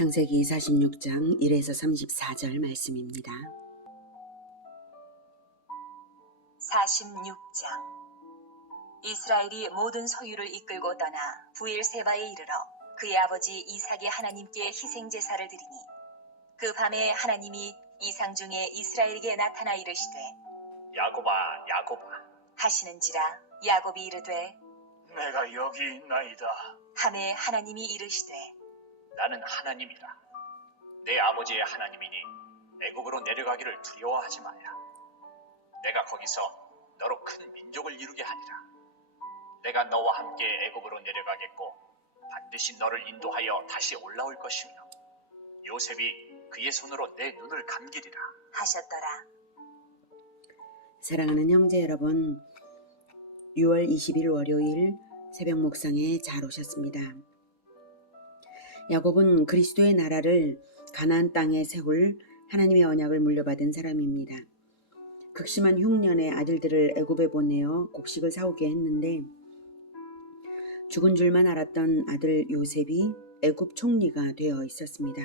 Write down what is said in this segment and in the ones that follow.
창세기 46장 1에서 34절 말씀입니다. 46장. 이스라엘이 모든 소유를 이끌고 떠나 부엘세바에 이르러 그의 아버지 이삭의 하나님께 희생제사를 드리니 그 밤에 하나님이 이상 중에 이스라엘에게 나타나 이르시되 야곱아 야곱아 하시는지라. 야곱이 이르되 내가 여기 있나이다. 하매 하나님이 이르시되 나는 하나님이라. 내 아버지의 하나님이니 애굽으로 내려가기를 두려워하지 마라. 내가 거기서 너로 큰 민족을 이루게 하리라. 내가 너와 함께 애굽으로 내려가겠고 반드시 너를 인도하여 다시 올라올 것이며 요셉이 그의 손으로 내 눈을 감기리라 하셨더라. 사랑하는 형제 여러분, 6월 20일 월요일 새벽 묵상에 잘 오셨습니다. 야곱은 그리스도의 나라를 가나안 땅에 세울 하나님의 언약을 물려받은 사람입니다. 극심한 흉년에 아들들을 애굽에 보내어 곡식을 사오게 했는데 죽은 줄만 알았던 아들 요셉이 애굽 총리가 되어 있었습니다.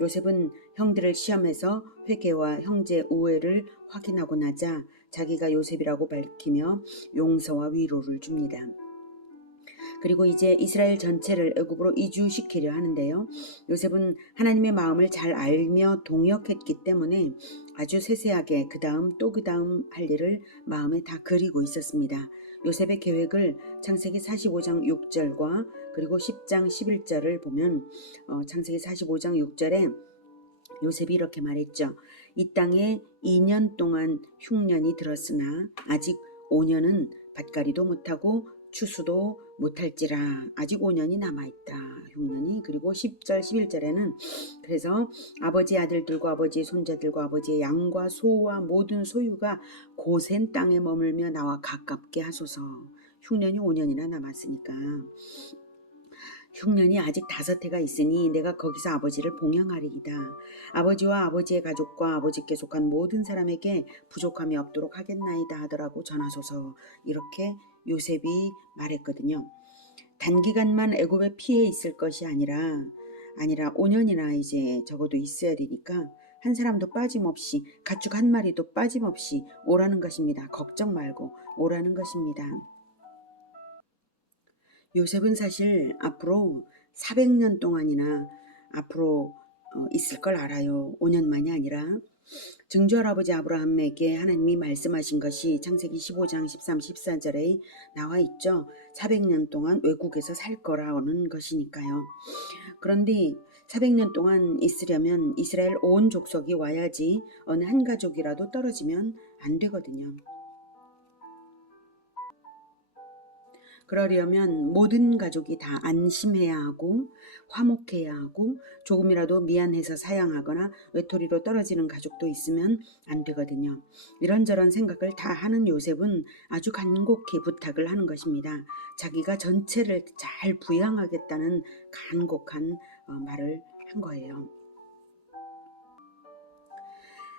요셉은 형들을 시험해서 회개와 형제 우애를 확인하고 나자 자기가 요셉이라고 밝히며 용서와 위로를 줍니다. 그리고 이제 이스라엘 전체를 애굽으로 이주시키려 하는데요. 요셉은 하나님의 마음을 잘 알며 동역했기 때문에 아주 세세하게 그 다음 또 그 다음 할 일을 마음에 다 그리고 있었습니다. 요셉의 계획을 창세기 45장 6절과 그리고 10장 11절을 보면 창세기 45장 6절에 요셉이 이렇게 말했죠. 이 땅에 2년 동안 흉년이 들었으나 아직 5년은 밭갈이도 못하고 추수도 못할지라. 아직 5년이 남아있다. 흉년이. 그리고 10절 11절에는 그래서 아버지의 아들들과 아버지의 손자들과 아버지의 양과 소와 모든 소유가 고센 땅에 머물며 나와 가깝게 하소서. 흉년이 5년이나 남았으니까 흉년이 아직 5해가 있으니 내가 거기서 아버지를 봉양하리이다. 아버지와 아버지의 가족과 아버지께 속한 모든 사람에게 부족함이 없도록 하겠나이다 하더라고 전하소서. 이렇게 요셉이 말했거든요. 단기간만 애굽에 피해 있을 것이 아니라 5년이나 이제 적어도 있어야 되니까 한 사람도 빠짐없이 가축 한 마리도 빠짐없이 오라는 것입니다. 걱정 말고 오라는 것입니다. 요셉은 사실 앞으로 400년 동안이나 앞으로 있을 걸 알아요. 5년만이 아니라. 증조할아버지 아브라함에게 하나님이 말씀하신 것이 창세기 15장 13, 14절에 나와 있죠. 400년 동안 외국에서 살 거라는 것이니까요. 그런데 400년 동안 있으려면 이스라엘 온 족속이 와야지 어느 한 가족이라도 떨어지면 안 되거든요. 그러려면 모든 가족이 다 안심해야 하고 화목해야 하고 조금이라도 미안해서 사양하거나 외톨이로 떨어지는 가족도 있으면 안 되거든요. 이런저런 생각을 다 하는 요셉은 아주 간곡히 부탁을 하는 것입니다. 자기가 전체를 잘 부양하겠다는 간곡한 말을 한 거예요.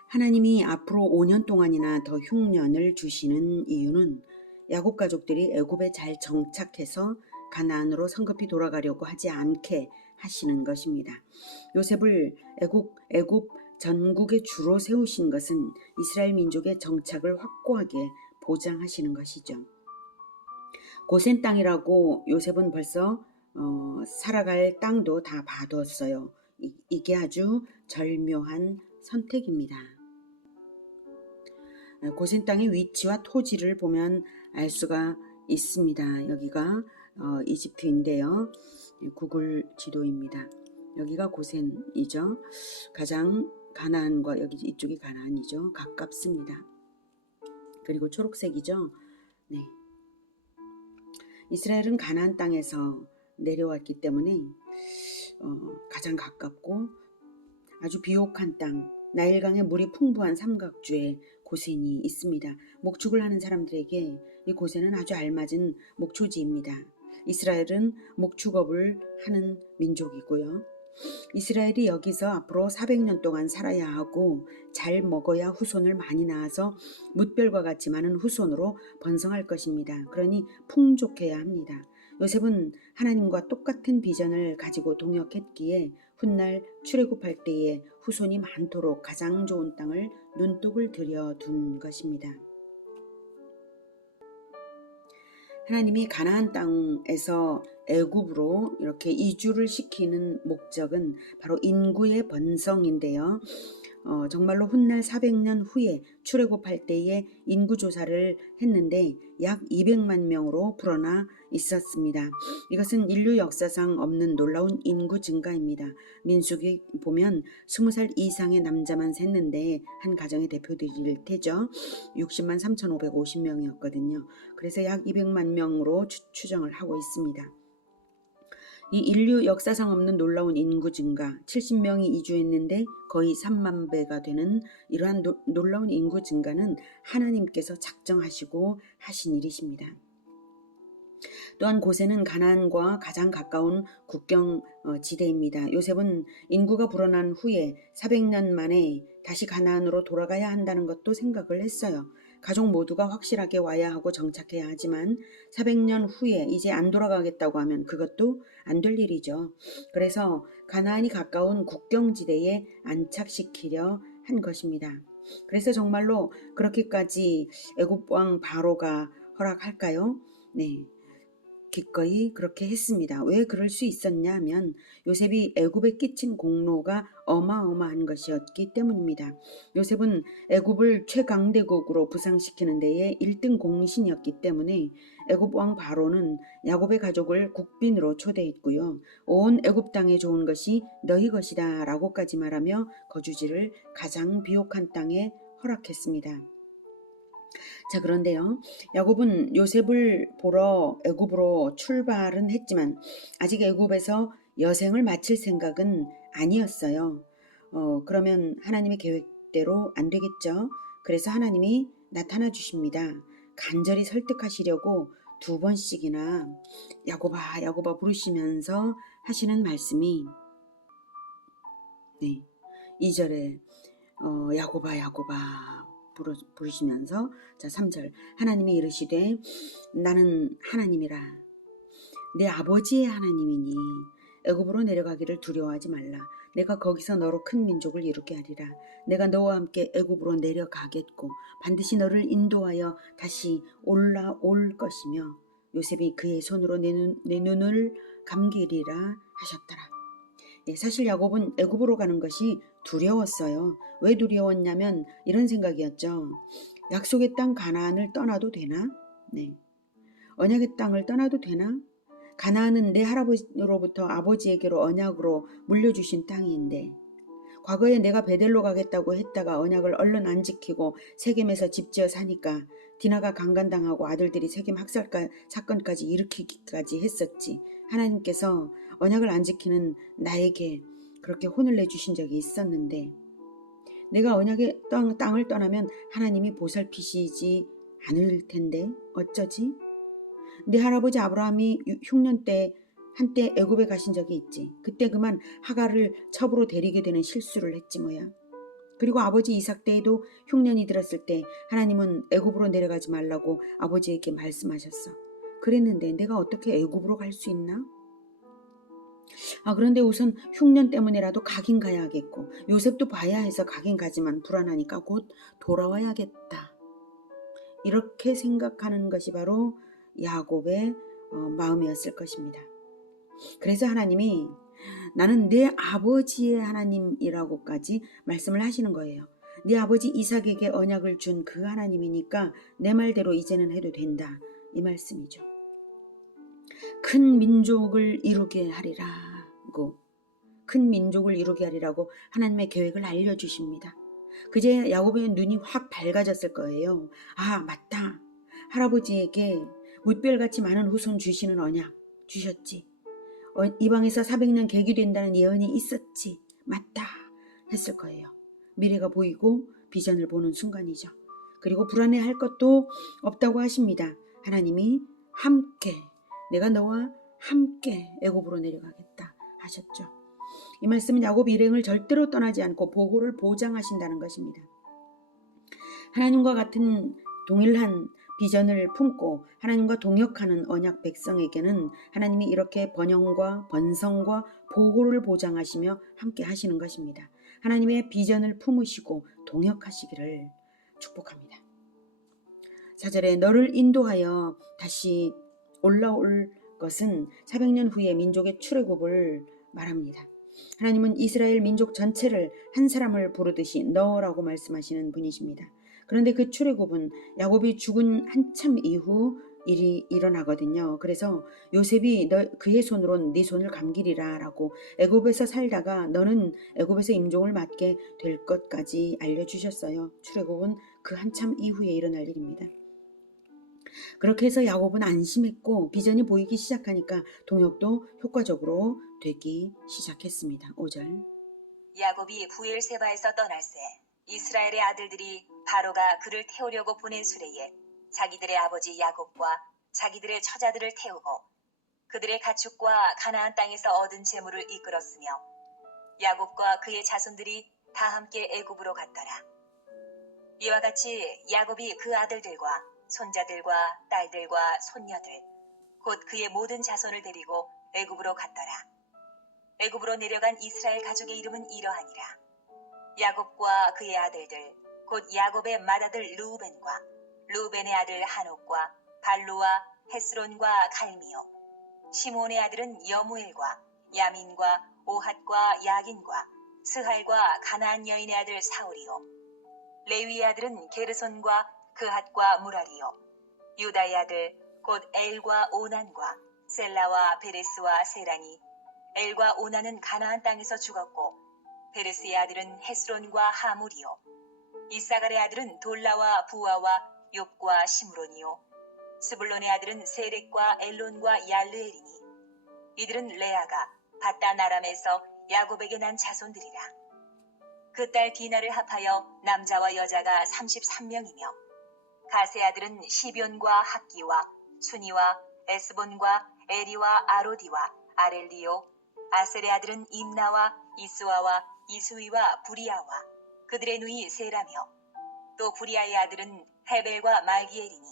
하나님이 앞으로 5년 동안이나 더 흉년을 주시는 이유는 야곱 가족들이 애굽에 잘 정착해서 가나안으로 성급히 돌아가려고 하지 않게 하시는 것입니다. 요셉을 애굽 전국에 주로 세우신 것은 이스라엘 민족의 정착을 확고하게 보장하시는 것이죠. 고센 땅이라고 요셉은 벌써 살아갈 땅도 다 봐뒀어요. 이게 아주 절묘한 선택입니다. 고센 땅의 위치와 토지를 보면 알 수가 있습니다. 여기가 이집트인데요. 구글 지도입니다. 여기가 고센이죠. 가장 가나안과 여기 이쪽이 가나안이죠. 가깝습니다. 그리고 초록색이죠. 네. 이스라엘은 가나안 땅에서 내려왔기 때문에 가장 가깝고 아주 비옥한 땅, 나일강의 물이 풍부한 삼각주에 고센이 있습니다. 목축을 하는 사람들에게 이 고센은 아주 알맞은 목초지입니다. 이스라엘은 목축업을 하는 민족이고요. 이스라엘이 여기서 앞으로 400년 동안 살아야 하고 잘 먹어야 후손을 많이 낳아서 뭇별과 같이 많은 후손으로 번성할 것입니다. 그러니 풍족해야 합니다. 요셉은 하나님과 똑같은 비전을 가지고 동역했기에 훗날 출애굽할 때에 후손이 많도록 가장 좋은 땅을 눈독을 들여둔 것입니다. 하나님이 가나안 땅에서 애굽으로 이렇게 이주를 시키는 목적은 바로 인구의 번성인데요. 정말로 훗날 400년 후에 출애굽할 때에 인구조사를 했는데 약 200만 명으로 불어나 있었습니다. 이것은 인류 역사상 없는 놀라운 인구 증가입니다. 민수기 보면 20살 이상의 남자만 셌는데 한 가정의 대표들일 테죠. 60만 3,550명이었거든요. 그래서 약 200만 명으로 추정을 하고 있습니다. 이 인류 역사상 없는 놀라운 인구 증가, 70명이 이주했는데 거의 3만 배가 되는 이러한 놀라운 인구 증가는 하나님께서 작정하시고 하신 일이십니다. 또한 고센은 가나안과 가장 가까운 국경 지대입니다. 요셉은 인구가 불어난 후에 400년 만에 다시 가나안으로 돌아가야 한다는 것도 생각을 했어요. 가족 모두가 확실하게 와야 하고 정착해야 하지만 400년 후에 이제 안 돌아가겠다고 하면 그것도 안 될 일이죠. 그래서 가나안이 가까운 국경지대에 안착시키려 한 것입니다. 그래서 정말로 그렇게까지 애굽 왕 바로가 허락할까요? 네. 기꺼이 그렇게 했습니다. 왜 그럴 수 있었냐 하면 요셉이 애굽에 끼친 공로가 어마어마한 것이었기 때문입니다. 요셉은 애굽을 최강대국으로 부상시키는 데에 1등 공신이었기 때문에 애굽 왕 바로는 야곱의 가족을 국빈으로 초대했고요. 온 애굽 땅에 좋은 것이 너희 것이다 라고까지 말하며 거주지를 가장 비옥한 땅에 허락했습니다. 자, 그런데요. 야곱은 요셉을 보러 애굽으로 출발은 했지만 아직 애굽에서 여생을 마칠 생각은 아니었어요. 그러면 하나님의 계획대로 안 되겠죠. 그래서 하나님이 나타나 주십니다. 간절히 설득하시려고 2번씩이나 야곱아 야곱아 부르시면서 하시는 말씀이 2절에 야곱아 야곱아 부르시면서 자 3절 하나님이 이르시되 나는 하나님이라 내 아버지의 하나님이니 애굽으로 내려가기를 두려워하지 말라. 내가 거기서 너로 큰 민족을 이루게 하리라. 내가 너와 함께 애굽으로 내려가겠고 반드시 너를 인도하여 다시 올라올 것이며 요셉이 그의 손으로 내 눈을 감기리라 하셨더라. 사실 야곱은 애굽으로 가는 것이 두려웠어요. 왜 두려웠냐면 이런 생각이었죠. 약속의 땅 가나안을 떠나도 되나? 언약의 땅을 떠나도 되나? 가나안은 내 할아버지로부터 아버지에게로 언약으로 물려주신 땅인데 과거에 내가 베델로 가겠다고 했다가 언약을 얼른 안 지키고 세겜에서 집지어 사니까 디나가 강간당하고 아들들이 세겜 학살 사건까지 일으키기까지 했었지. 하나님께서 언약을 안 지키는 나에게 그렇게 혼을 내주신 적이 있었는데 내가 언약의 땅을 떠나면 하나님이 보살피시지 않을 텐데 어쩌지? 내 할아버지 아브라함이 흉년 때 한때 애굽에 가신 적이 있지. 그때 그만 하갈을 첩으로 데리게 되는 실수를 했지 뭐야. 그리고 아버지 이삭 때에도 흉년이 들었을 때 하나님은 애굽으로 내려가지 말라고 아버지에게 말씀하셨어. 그랬는데 내가 어떻게 애굽으로 갈 수 있나? 그런데 우선 흉년 때문에라도 가긴 가야겠고 요셉도 봐야 해서 가긴 가지만 불안하니까 곧 돌아와야겠다. 이렇게 생각하는 것이 바로 야곱의 마음이었을 것입니다. 그래서 하나님이 나는 내 아버지의 하나님이라고까지 말씀을 하시는 거예요. 네 아버지 이삭에게 언약을 준 그 하나님이니까 내 말대로 이제는 해도 된다. 이 말씀이죠. 큰 민족을 이루게 하리라고 큰 민족을 이루게 하리라고 하나님의 계획을 알려주십니다. 그제 야곱의 눈이 확 밝아졌을 거예요. 맞다. 할아버지에게 뭇별같이 많은 후손 주시는 언약 주셨지. 이방에서 400년 계기된다는 예언이 있었지. 맞다 했을 거예요. 미래가 보이고 비전을 보는 순간이죠. 그리고 불안해할 것도 없다고 하십니다. 하나님이 함께 내가 너와 함께 애굽으로 내려가겠다 하셨죠. 이 말씀은 야곱 일행을 절대로 떠나지 않고 보호를 보장하신다는 것입니다. 하나님과 같은 동일한 비전을 품고 하나님과 동역하는 언약 백성에게는 하나님이 이렇게 번영과 번성과 보호를 보장하시며 함께 하시는 것입니다. 하나님의 비전을 품으시고 동역하시기를 축복합니다. 4절에 너를 인도하여 다시 올라올 것은 400년 후에 민족의 출애굽을 말합니다. 하나님은 이스라엘 민족 전체를 한 사람을 부르듯이 너라고 말씀하시는 분이십니다. 그런데 그 출애굽은 야곱이 죽은 한참 이후 일이 일어나거든요. 그래서 요셉이 그의 손으로 네 손을 감기리라 라고 애굽에서 살다가 너는 애굽에서 임종을 맡게 될 것까지 알려주셨어요. 출애굽은 그 한참 이후에 일어날 일입니다. 그렇게 해서 야곱은 안심했고 비전이 보이기 시작하니까 동역도 효과적으로 되기 시작했습니다. 5절. 야곱이 부엘세바에서 떠날새 이스라엘의 아들들이 바로가 그를 태우려고 보낸 수레에 자기들의 아버지 야곱과 자기들의 처자들을 태우고 그들의 가축과 가나안 땅에서 얻은 재물을 이끌었으며 야곱과 그의 자손들이 다 함께 애굽으로 갔더라. 이와 같이 야곱이 그 아들들과 손자들과 딸들과 손녀들 곧 그의 모든 자손을 데리고 애굽으로 갔더라. 애굽으로 내려간 이스라엘 가족의 이름은 이러하니라. 야곱과 그의 아들들 곧 야곱의 맏아들 르우벤과 르우벤의 아들 한옥과 발루와 헤스론과 갈미요 시몬의 아들은 여무엘과 야민과 오핫과 야긴과 스할과 가나안 여인의 아들 사울이요 레위의 아들은 게르손과 그핫과 무라리요 유다의 아들 곧 엘과 오난과 셀라와 베레스와 세라니 엘과 오난은 가나안 땅에서 죽었고 베레스의 아들은 헤스론과 하물이요 이사갈의 아들은 돌라와 부아와 욥과 시므론이요 스불론의 아들은 세렉과 엘론과 얄르엘이니 이들은 레아가 바단 아람에서 야곱에게 난 자손들이라. 그 딸 디나를 합하여 남자와 여자가 33명이며 가세 아들은 시변과 학기와 순이와 에스본과 에리와 아로디와 아렐리오 아셀의 아들은 임나와 이스와와 이수위와 부리아와 그들의 누이 세라며 또 부리아의 아들은 헤벨과 말기엘이니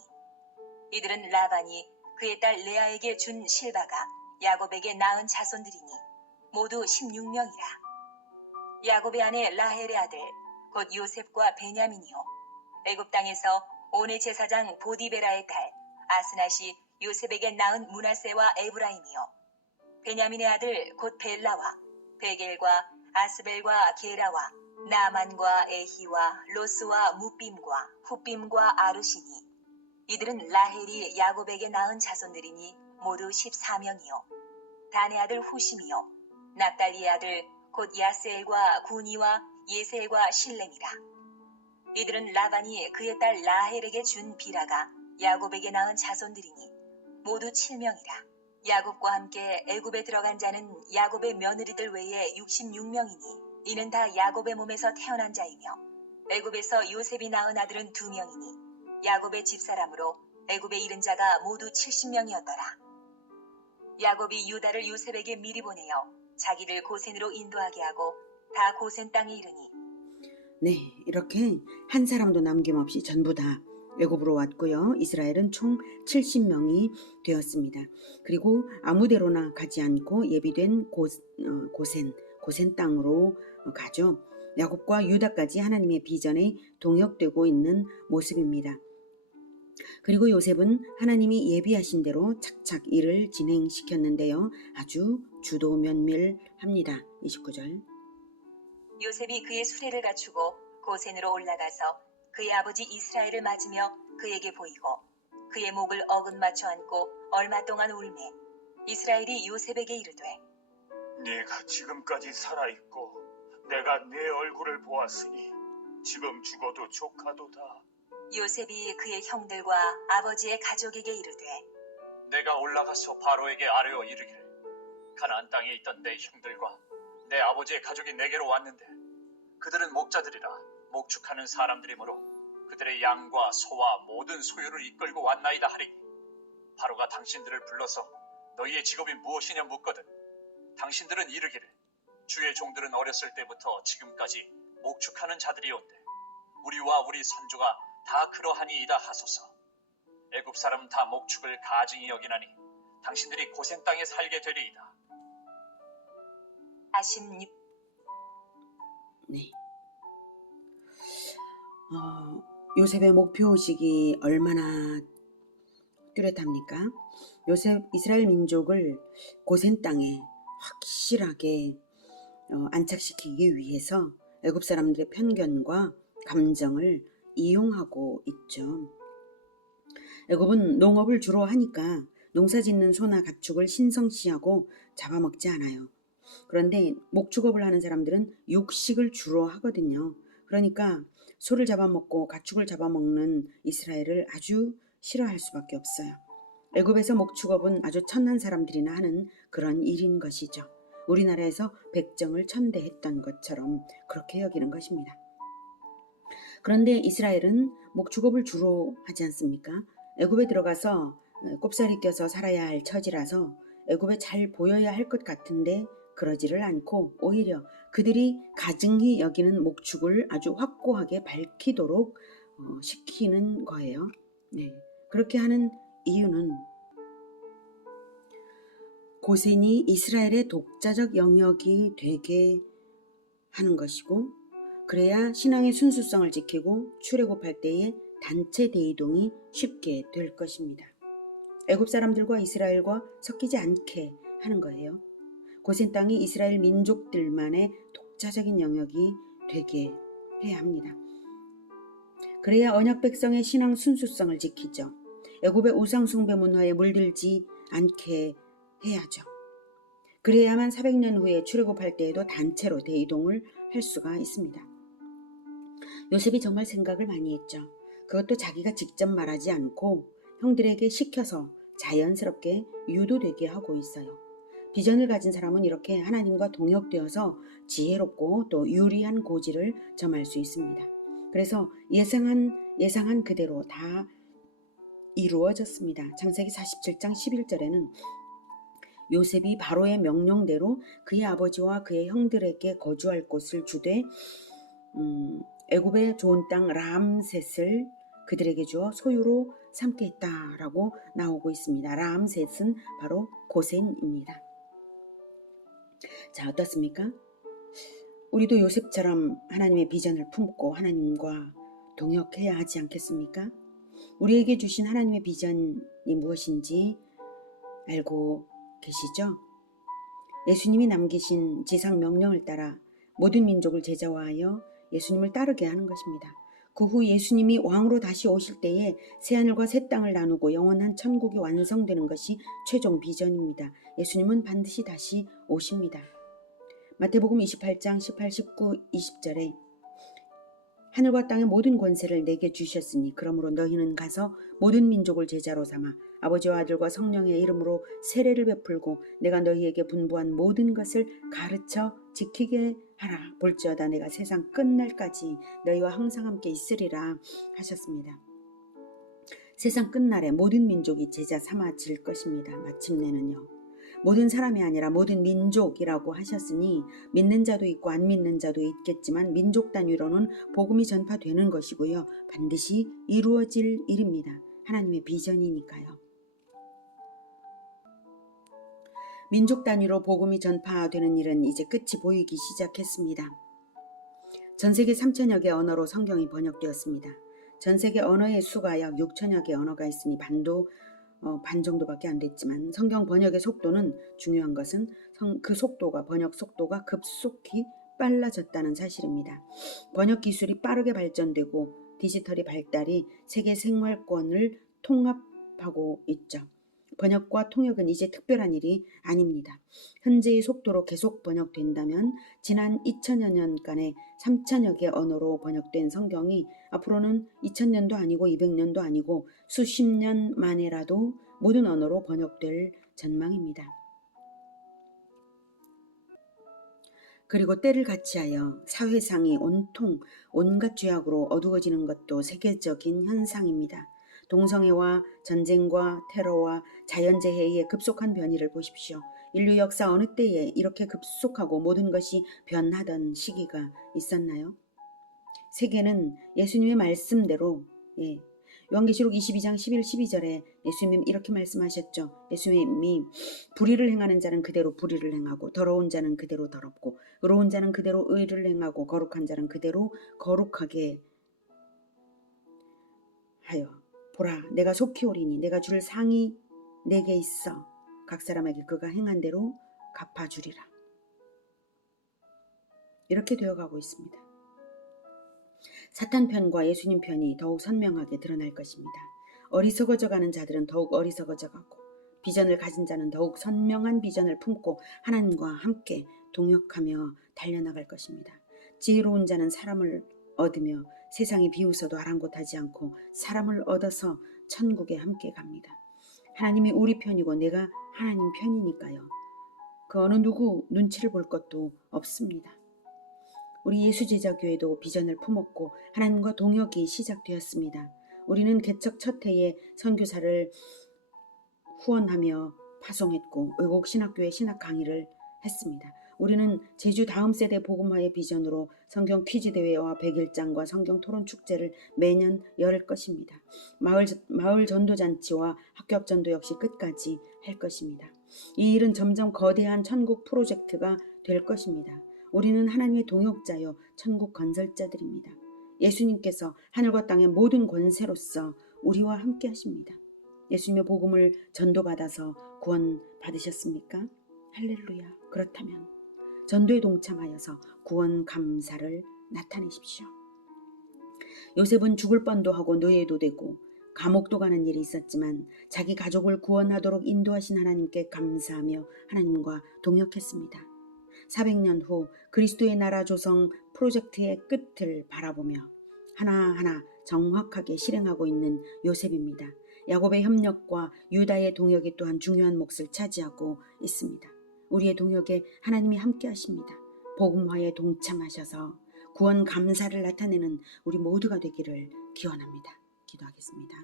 이들은 라반이 그의 딸 레아에게 준 실바가 야곱에게 낳은 자손들이니 모두 16명이라. 야곱의 아내 라헬의 아들 곧 요셉과 베냐민이요 애굽 땅에서 온의 제사장 보디베라의 딸 아스낫이 요셉에게 낳은 므낫세와 에브라임이요 베냐민의 아들 곧 벨라와 베겔과 아스벨과 게라와 나만과 에히와 로스와 무빔과 훗빔과 아르시니 이들은 라헬이 야곱에게 낳은 자손들이니 모두 14명이요 단의 아들 후심이요 납달리의 아들 곧 야스엘과 구니와 예셀과 실렘이라. 이들은 라반이 그의 딸 라헬에게 준 비라가 야곱에게 낳은 자손들이니 모두 7명이라. 야곱과 함께 애굽에 들어간 자는 야곱의 며느리들 외에 66명이니 이는 다 야곱의 몸에서 태어난 자이며 애굽에서 요셉이 낳은 아들은 2명이니 야곱의 집사람으로 애굽에 이른 자가 모두 70명이었더라. 야곱이 유다를 요셉에게 미리 보내어 자기를 고센으로 인도하게 하고 다 고센 땅에 이르니 네, 이렇게 한 사람도 남김없이 전부 다 애굽으로 왔고요. 이스라엘은 총 70명이 되었습니다. 그리고 아무데로나 가지 않고 예비된 고센 땅으로 가죠. 야곱과 유다까지 하나님의 비전에 동역되고 있는 모습입니다. 그리고 요셉은 하나님이 예비하신 대로 착착 일을 진행시켰는데요. 아주 주도면밀합니다. 29절. 요셉이 그의 수레를 갖추고 고센으로 올라가서 그의 아버지 이스라엘을 맞으며 그에게 보이고 그의 목을 어긋맞춰 안고 얼마 동안 울매 이스라엘이 요셉에게 이르되 네가 지금까지 살아있고 내가 네 얼굴을 보았으니 지금 죽어도 족하도다. 요셉이 그의 형들과 아버지의 가족에게 이르되 내가 올라가서 바로에게 아뢰어 이르기를 가나안 땅에 있던 내 형들과 내 아버지의 가족이 내게로 왔는데 그들은 목자들이라 목축하는 사람들이므로 그들의 양과 소와 모든 소유를 이끌고 왔나이다 하리니 바로가 당신들을 불러서 너희의 직업이 무엇이냐 묻거든 당신들은 이르기를 주의 종들은 어렸을 때부터 지금까지 목축하는 자들이온데 우리와 우리 선조가 다 그러하니이다 하소서. 애굽 사람 다 목축을 가증히 여기나니 당신들이 고센 땅에 살게 되리이다. 아심 네. 요셉의 목표의식이 얼마나 뚜렷합니까? 요셉 이스라엘 민족을 고센 땅에 확실하게 안착시키기 위해서 애굽 사람들의 편견과 감정을 이용하고 있죠. 애굽은 농업을 주로 하니까 농사짓는 소나 가축을 신성시하고 잡아먹지 않아요. 그런데 목축업을 하는 사람들은 육식을 주로 하거든요. 그러니까 소를 잡아먹고 가축을 잡아먹는 이스라엘을 아주 싫어할 수밖에 없어요. 애굽에서 목축업은 아주 천한 사람들이나 하는 그런 일인 것이죠. 우리나라에서 백정을 천대했던 것처럼 그렇게 여기는 것입니다. 그런데 이스라엘은 목축업을 주로 하지 않습니까? 애굽에 들어가서 꼽살이 껴서 살아야 할 처지라서 애굽에 잘 보여야 할 것 같은데 그러지를 않고 오히려 그들이 가증히 여기는 목축을 아주 확고하게 밝히도록 시키는 거예요. 네. 그렇게 하는 이유는 고센이 이스라엘의 독자적 영역이 되게 하는 것이고, 그래야 신앙의 순수성을 지키고 출애굽할 때에 단체 대이동이 쉽게 될 것입니다. 애굽 사람들과 이스라엘과 섞이지 않게 하는 거예요. 고센 땅이 이스라엘 민족들만의 독자적인 영역이 되게 해야 합니다. 그래야 언약 백성의 신앙 순수성을 지키죠. 애굽의 우상 숭배 문화에 물들지 않게 해야죠. 그래야만 400년 후에 출애굽할 때에도 단체로 대이동을 할 수가 있습니다. 요셉이 정말 생각을 많이 했죠. 그것도 자기가 직접 말하지 않고 형들에게 시켜서 자연스럽게 유도되게 하고 있어요. 비전을 가진 사람은 이렇게 하나님과 동역되어서 지혜롭고 또 유리한 고지를 점할 수 있습니다. 그래서 예상한 그대로 다 이루어졌습니다. 창세기 47장 11절에는 요셉이 바로의 명령대로 그의 아버지와 그의 형들에게 거주할 곳을 주되 애굽의 좋은 땅 람셋을 그들에게 주어 소유로 삼게 했다라고 나오고 있습니다. 람셋은 바로 고센입니다. 자, 어떻습니까? 우리도 요셉처럼 하나님의 비전을 품고 하나님과 동역해야 하지 않겠습니까? 우리에게 주신 하나님의 비전이 무엇인지 알고 계시죠? 예수님이 남기신 지상 명령을 따라 모든 민족을 제자화하여 예수님을 따르게 하는 것입니다. 그 후 예수님이 왕으로 다시 오실 때에 새하늘과 새 땅을 나누고 영원한 천국이 완성되는 것이 최종 비전입니다. 예수님은 반드시 다시 오십니다. 마태복음 28장 18, 19, 20절에 하늘과 땅의 모든 권세를 내게 주셨으니 그러므로 너희는 가서 모든 민족을 제자로 삼아 아버지와 아들과 성령의 이름으로 세례를 베풀고 내가 너희에게 분부한 모든 것을 가르쳐 지키게 하라. 볼지어다 내가 세상 끝날까지 너희와 항상 함께 있으리라 하셨습니다. 세상 끝날에 모든 민족이 제자 삼아질 것입니다. 마침내는요. 모든 사람이 아니라 모든 민족이라고 하셨으니 믿는 자도 있고 안 믿는 자도 있겠지만 민족 단위로는 복음이 전파되는 것이고요. 반드시 이루어질 일입니다. 하나님의 비전이니까요. 민족 단위로 복음이 전파되는 일은 이제 끝이 보이기 시작했습니다. 전 세계 3천여 개 언어로 성경이 번역되었습니다. 전 세계 언어의 수가 약 6천여 개 언어가 있으니 반 정도밖에 안 됐지만 성경 번역의 속도는 중요한 것은 번역 속도가 급속히 빨라졌다는 사실입니다. 번역 기술이 빠르게 발전되고 디지털이 발달이 세계 생활권을 통합하고 있죠. 번역과 통역은 이제 특별한 일이 아닙니다. 현재의 속도로 계속 번역된다면 지난 2000여 년간의 3000여 개 언어로 번역된 성경이 앞으로는 2000년도 아니고 200년도 아니고 수십 년 만에라도 모든 언어로 번역될 전망입니다. 그리고 때를 같이하여 사회상이 온통 온갖 죄악으로 어두워지는 것도 세계적인 현상입니다. 동성애와 전쟁과 테러와 자연재해의 급속한 변이를 보십시오. 인류 역사 어느 때에 이렇게 급속하고 모든 것이 변하던 시기가 있었나요? 세계는 예수님의 말씀대로 요한계시록 22장 11, 12절에 예수님이 이렇게 말씀하셨죠. 예수님이 불의를 행하는 자는 그대로 불의를 행하고 더러운 자는 그대로 더럽고 의로운 자는 그대로 의를 행하고 거룩한 자는 그대로 거룩하게 하여 보라 내가 속히 오리니 내가 줄 상이 내게 있어 각 사람에게 그가 행한 대로 갚아주리라. 이렇게 되어가고 있습니다. 사탄 편과 예수님 편이 더욱 선명하게 드러날 것입니다. 어리석어져가는 자들은 더욱 어리석어져가고 비전을 가진 자는 더욱 선명한 비전을 품고 하나님과 함께 동역하며 달려나갈 것입니다. 지혜로운 자는 사람을 얻으며 세상이 비웃어도 아랑곳하지 않고 사람을 얻어서 천국에 함께 갑니다. 하나님이 우리 편이고 내가 하나님 편이니까요. 그 어느 누구 눈치를 볼 것도 없습니다. 우리 예수제자교회도 비전을 품었고 하나님과 동역이 시작되었습니다. 우리는 개척 첫 해에 선교사를 후원하며 파송했고 외국 신학교에 신학 강의를 했습니다. 우리는 제주 다음 세대 복음화의 비전으로 성경 퀴즈 대회와 백일장과 성경 토론 축제를 매년 열 것입니다. 마을 전도잔치와 학교 전도 역시 끝까지 할 것입니다. 이 일은 점점 거대한 천국 프로젝트가 될 것입니다. 우리는 하나님의 동역자요 천국 건설자들입니다. 예수님께서 하늘과 땅의 모든 권세로서 우리와 함께 하십니다. 예수님의 복음을 전도받아서 구원 받으셨습니까? 할렐루야. 그렇다면 전도에 동참하여서 구원 감사를 나타내십시오. 요셉은 죽을 뻔도 하고 노예도 되고 감옥도 가는 일이 있었지만 자기 가족을 구원하도록 인도하신 하나님께 감사하며 하나님과 동역했습니다. 400년 후 그리스도의 나라 조성 프로젝트의 끝을 바라보며 하나하나 정확하게 실행하고 있는 요셉입니다. 야곱의 협력과 유다의 동역이 또한 중요한 몫을 차지하고 있습니다. 우리의 동역에 하나님이 함께 하십니다. 복음화에 동참하셔서 구원 감사를 나타내는 우리 모두가 되기를 기원합니다. 기도하겠습니다.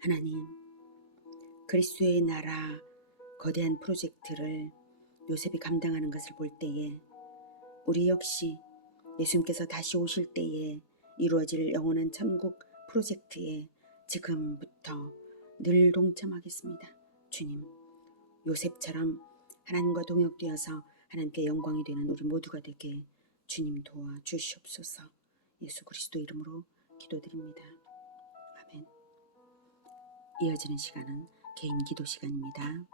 하나님, 그리스도의 나라 거대한 프로젝트를 요셉이 감당하는 것을 볼 때에 우리 역시 예수님께서 다시 오실 때에 이루어질 영원한 천국 프로젝트에 지금부터 늘 동참하겠습니다. 주님, 요셉처럼 하나님과 동역되어서 하나님께 영광이 되는 우리 모두가 되게 주님 도와주시옵소서. 예수 그리스도 이름으로 기도드립니다. 아멘. 이어지는 시간은 개인 기도 시간입니다.